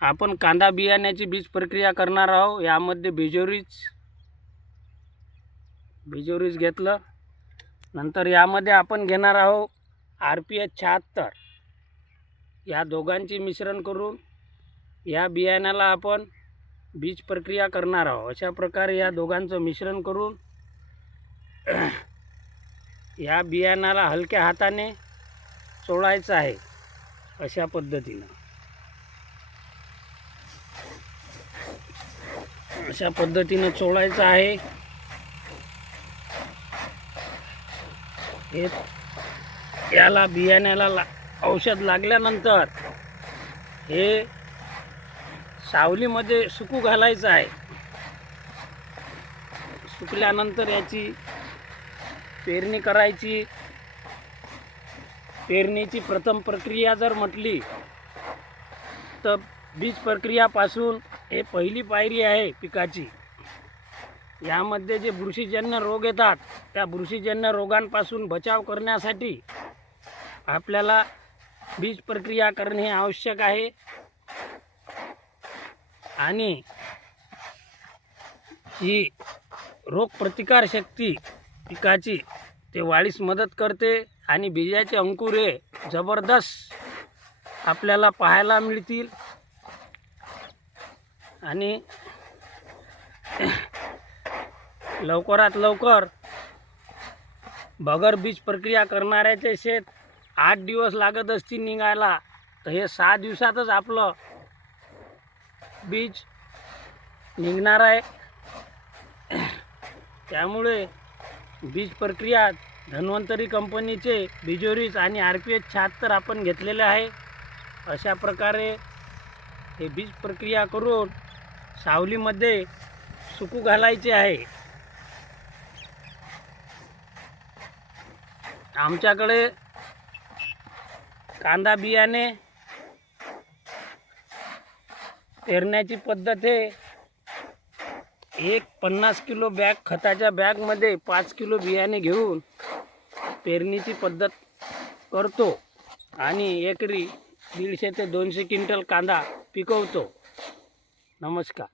आपण कांदा बियाण्याची बीज प्रक्रिया करणार आहोत। यामध्ये बिजोरीज घेतलं। नंतर यामध्ये आपण घेणार आहोत RPH 76। या दोघांचे मिश्रण करून या बियाण्याला आपण बीज प्रक्रिया करणार आहोत। अशा प्रकारे या दोघांचं मिश्रण करून या बियाण्याला हलक्या हाताने चोळायचं आहे। अशा पद्धतीने चोळायचं आहे। हे याला बियाण्याला औषध लागल्यानंतर हे सावलीमध्ये सुकू घालायचं आहे। सुकल्यानंतर याची पेरणी करायची। पेरणीची प्रथम प्रक्रिया जर म्हटली तर बीज प्रक्रियापासून हे पहिली पायरी आहे पिकाची। यामध्ये जे बुरशीजन्य रोग येतात त्या बुरशीजन्य रोगांपासून बचाव करण्यासाठी आपल्याला बीज प्रक्रिया करणे आवश्यक आहे। आणि ही रोगप्रतिकार शक्ती पिकाची ते वाढीस मदत करते आणि बीजाचे अंकुर हे जबरदस्त आपल्याला पाहायला मिळतील। आणि लवकरात लवकर बगर बीज प्रक्रिया करणाऱ्याचे शेत 8 दिवस लागत असतील निघायला, तर हे 6 दिवसातच आपलं बीज निघणार आहे। त्यामुळे बीज प्रक्रिया धन्वंतरी कंपनीचे बिजोरीज आणि RPH 76 आपण घेतलेले आहे। अशा प्रकारे हे बीज प्रक्रिया करून सावलीमध्ये सुकू घालायचे आहे। आमच्याकडे कांदा बियाणे पेरण्याची पद्धत आहे। एक 50 किलो बॅग खताच्या बॅगमध्ये 5 किलो बियाणे घेऊन पेरणीची पद्धत करतो आणि एकरी 150 ते 200 क्विंटल कांदा पिकवतो। नमस्कार।